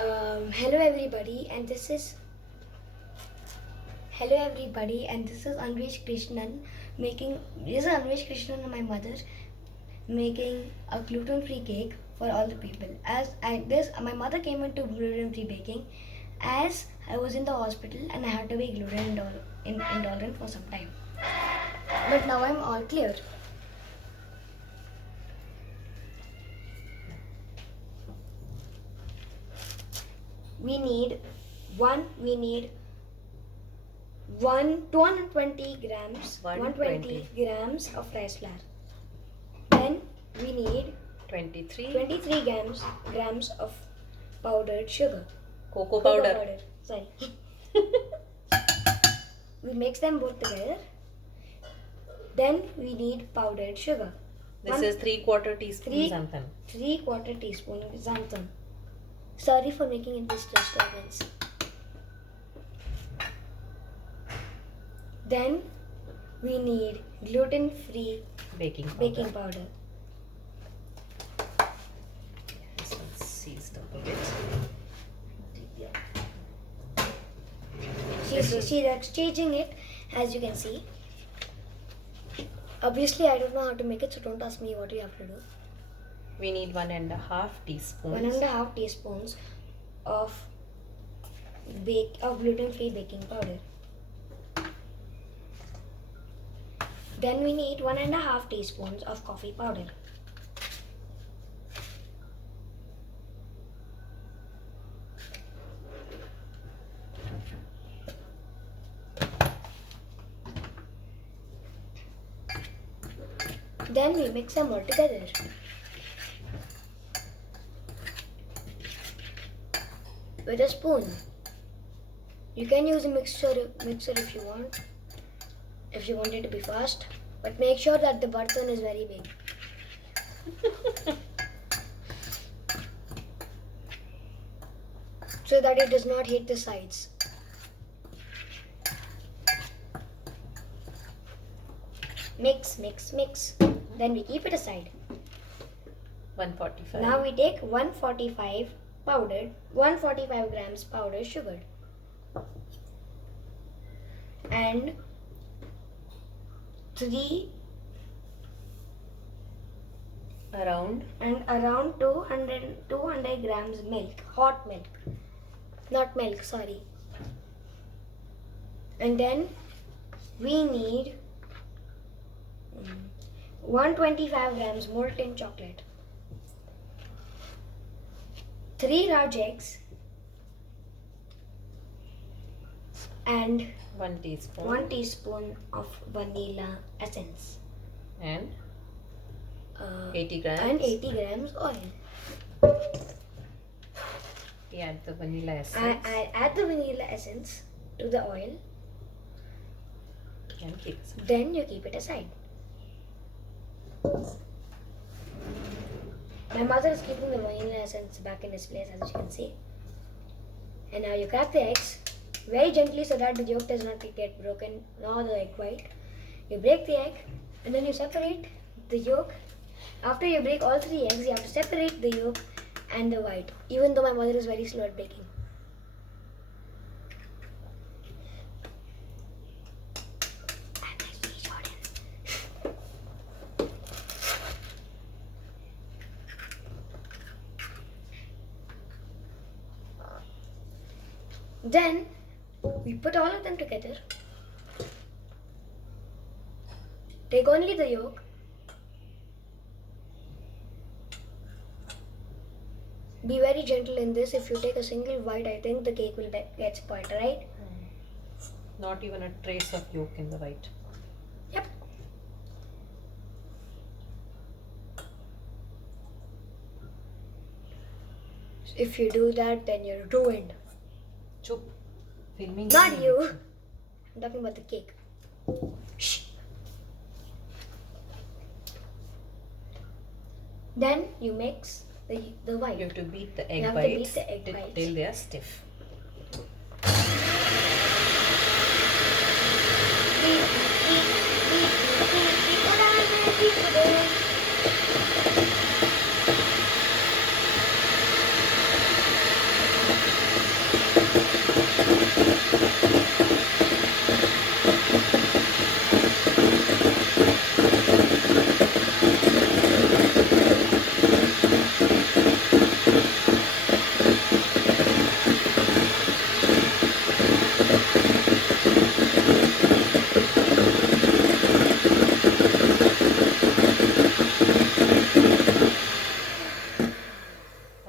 Hello everybody, and this is Anvesh Krishnan and my mother making a gluten-free cake for all the people. My mother came into gluten-free baking as I was in the hospital and I had to be gluten intolerant for some time. But now I'm all clear. We need 220 grams 120 grams of rice flour. Then we need 23 grams of powdered sugar. Cocoa powder. Sorry. We mix them both together. Then we need powdered sugar. This is 3/4 teaspoon xanthan. 3/4 teaspoon xanthan. Sorry for making it this disturbance. Then we need gluten-free Baking powder. This one seized up a bit. She's exchanging it, as you can see. Obviously, I don't know how to make it, so don't ask me what you have to do. We need 1.5 teaspoons. 1.5 teaspoons of gluten-free baking powder. Then we need 1.5 teaspoons of coffee powder. Then we mix them all together. With a spoon. You can use a mixer if you want. If you want it to be fast. But make sure that the burtan is very big. So that it does not hit the sides. Mix. Then we keep it aside. 145. Now we take 145 grams powdered sugar. And around 200 grams milk, hot milk, not milk, sorry. And then we need 125 grams molten chocolate, 3 large eggs, and 1 teaspoon. 1 teaspoon of vanilla essence. And 80 grams. And 80 grams oil. We add the vanilla essence. I add the vanilla essence to the oil. And keep it aside. Then you keep it aside. My mother is keeping the vanilla essence back in its place, as you can see. And now you crack the eggs very gently so that the yolk does not get broken, nor the egg white. You break the egg and then you separate the yolk. After you break all 3 eggs, you have to separate the yolk and the white, even though my mother is very slow at baking. Then we put all of them together. Take only the yolk. Be very gentle in this. If you take a single white, I think the cake will get spoiled, right? Not even a trace of yolk in the white. Yep. If you do that, then you're ruined. Chup. Filming. Not you. I'm talking about the cake. Shh. Then you mix the white. You have to beat the egg You have to beat whites the egg whites. till they are stiff.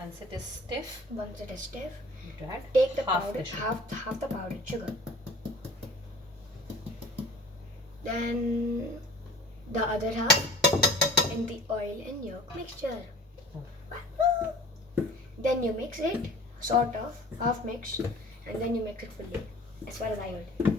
Once it is stiff, Once it is stiff, you add take the half powder, the sugar. half the powdered sugar. Then the other half in the oil and yolk mixture. Then you mix it, sort of, half mix, and then you mix it fully, as far as I heard.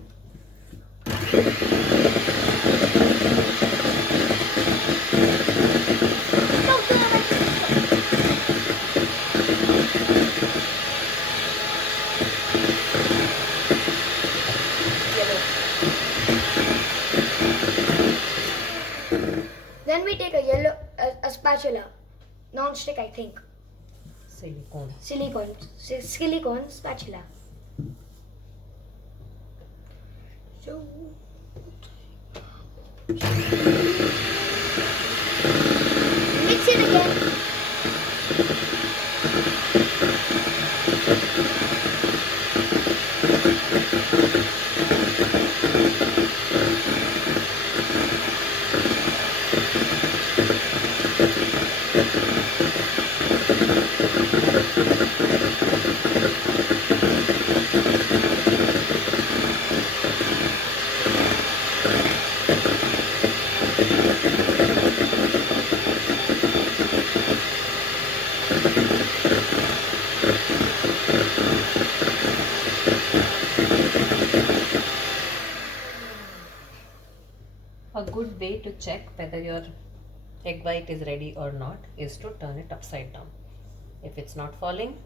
Then we take a spatula, non-stick I think, silicone spatula. So mix it again. A good way to check whether your egg white is ready or not is to turn it upside down. If it's not falling,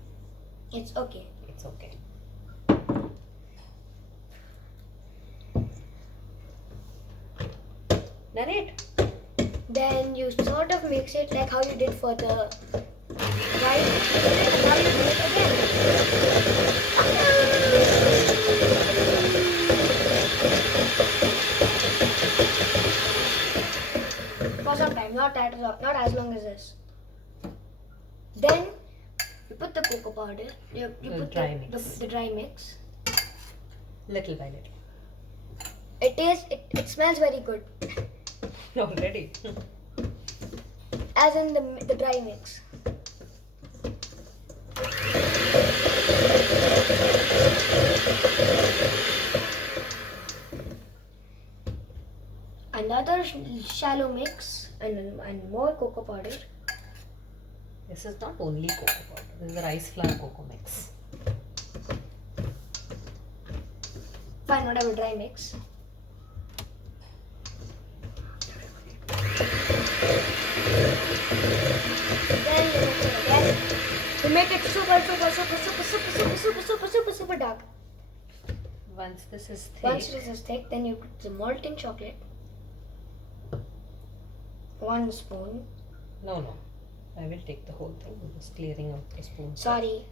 It's okay. it's okay. Narrate. Then you sort of mix it like how you did for the right, and now you do it again. For some time, not as long as this. Then you put the cocoa powder. You The put dry mix. the dry mix. Little by little. It smells very good, Already. as in the dry mix. Another shallow mix and more cocoa powder. This is not only cocoa powder. This is the rice flour cocoa mix. Fine, whatever, dry mix. Then you mix it again to make it super dark. Once this is thick, Once this is thick, then you put the molten chocolate. 1 spoon. no. I will take the whole thing. I'm just clearing out the spoon. Sorry.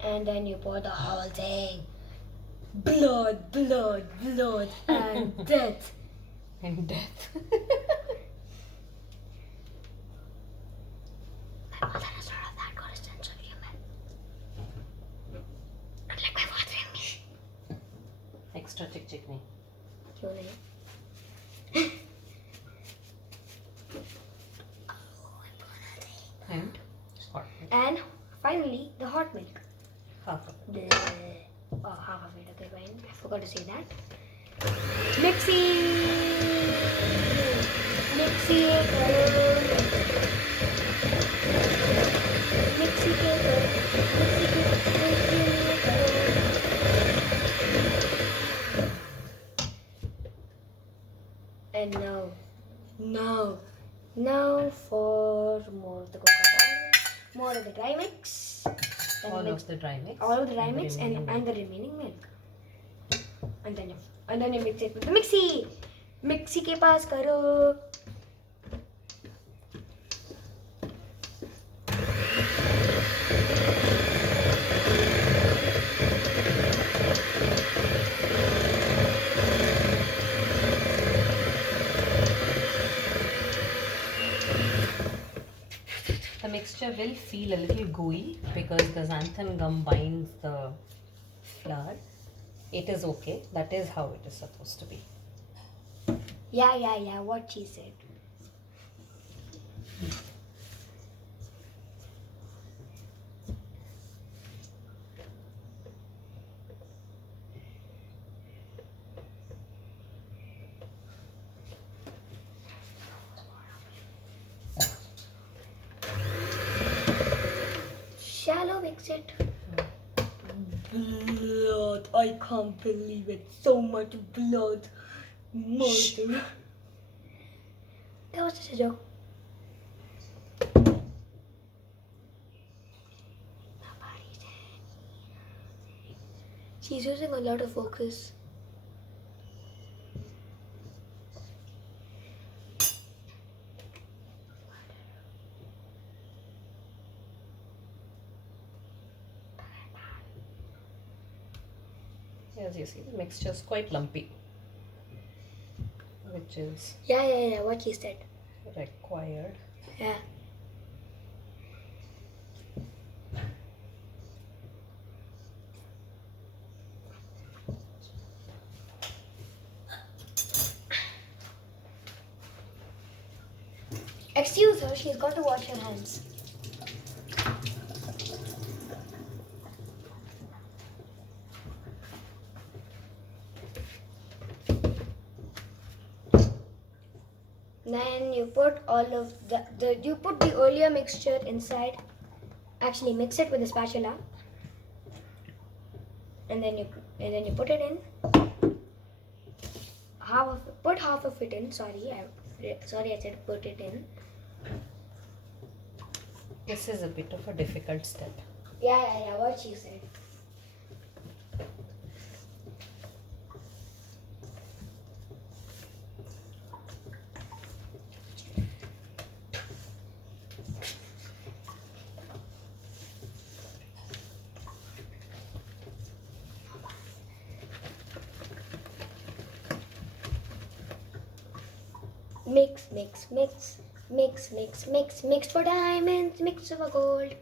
And then you pour the whole thing. Blood, and death. And death. My mother is not of that good sense of humor. Not like my father and me. Extra chick me. क्यों नहीं? And hot milk. And finally, the hot milk. Half of it. Half of it. Okay, fine. I forgot to say that. Mixie And now for more of the cocoa powder, more of the dry mix. Then All mix of the dry mix. all of the dry and mix remaining and the remaining milk. And then you mix it with the mixie. Mixie के पास करो. The mixture will feel a little gooey because the xanthan gum binds the flour. It is okay. That is how it is supposed to be. Yeah, what she said. Shallow mix it. Blood. I can't believe it. So much blood. Murder. That was just a joke. She's using a lot of focus. As you see, the mixture is quite lumpy, which is Yeah, what she said. required. Yeah. Excuse her, she's got to wash her hands. Then you put all of you put the earlier mixture inside. Actually, mix it with a spatula, and then you put it in. Put half of it in. Sorry, I said put it in. This is a bit of a difficult step. Yeah, what she said. Mix for diamonds, mix for gold.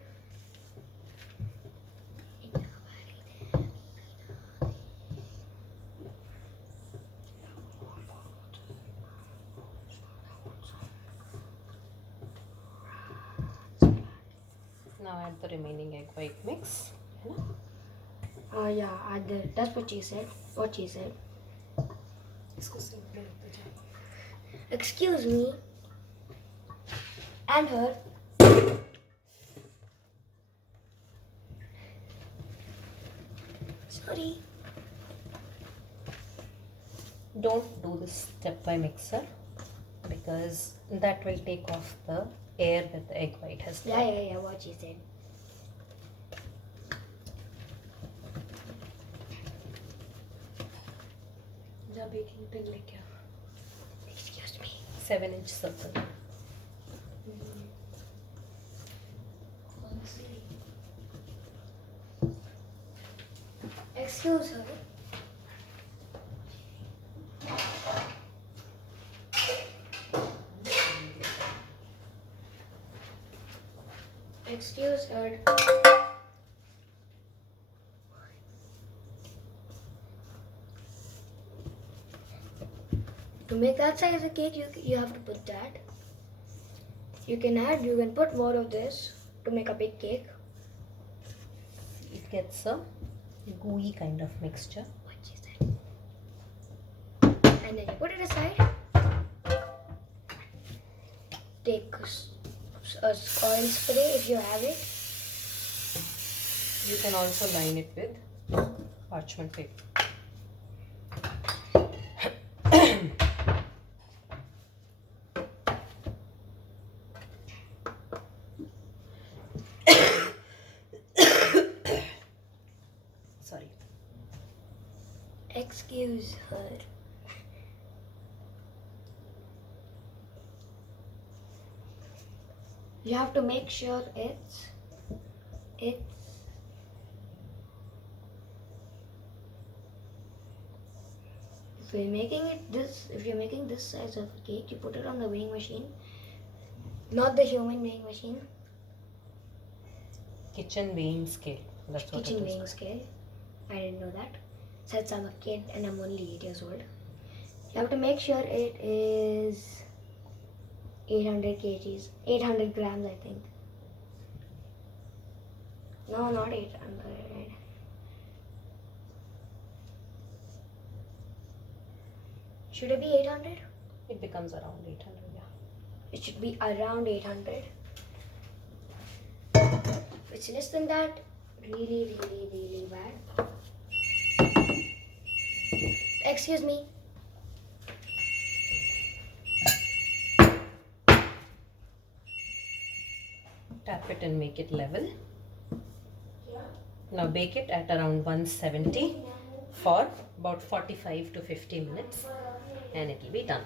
Now add the remaining egg white mix. Yeah, that's what she said. Excuse me. And her. Sorry. Don't do this step by mixer because that will take off the air that the egg white has. Yeah, what she said. baking tin लेके आओ. Excuse me. 7-inch circle. Excuse her. Excuse her. To make that size of cake, you have to put that. You can put more of this to make a big cake. It gets a gooey kind of mixture. What she said. And then you put it aside. Take a oil spray if you have it. You can also line it with parchment paper. Sorry. Excuse her. You have to make sure it's if you're making this size of cake, you put it on the weighing machine, not the human weighing machine. Kitchen weighing scale. That's what Kitchen it is. weighing scale. I didn't know that. since I'm a kid and I'm only 8 years old. You have to make sure it is 800 kgs, 800 grams, I think. No, not 800. Should it be 800? It becomes around 800, yeah. It should be around 800. It's less than that. Really, really, really bad. Excuse me. Tap it and make it level. Now bake it at around 170 for about 45 to 50 minutes and it will be done.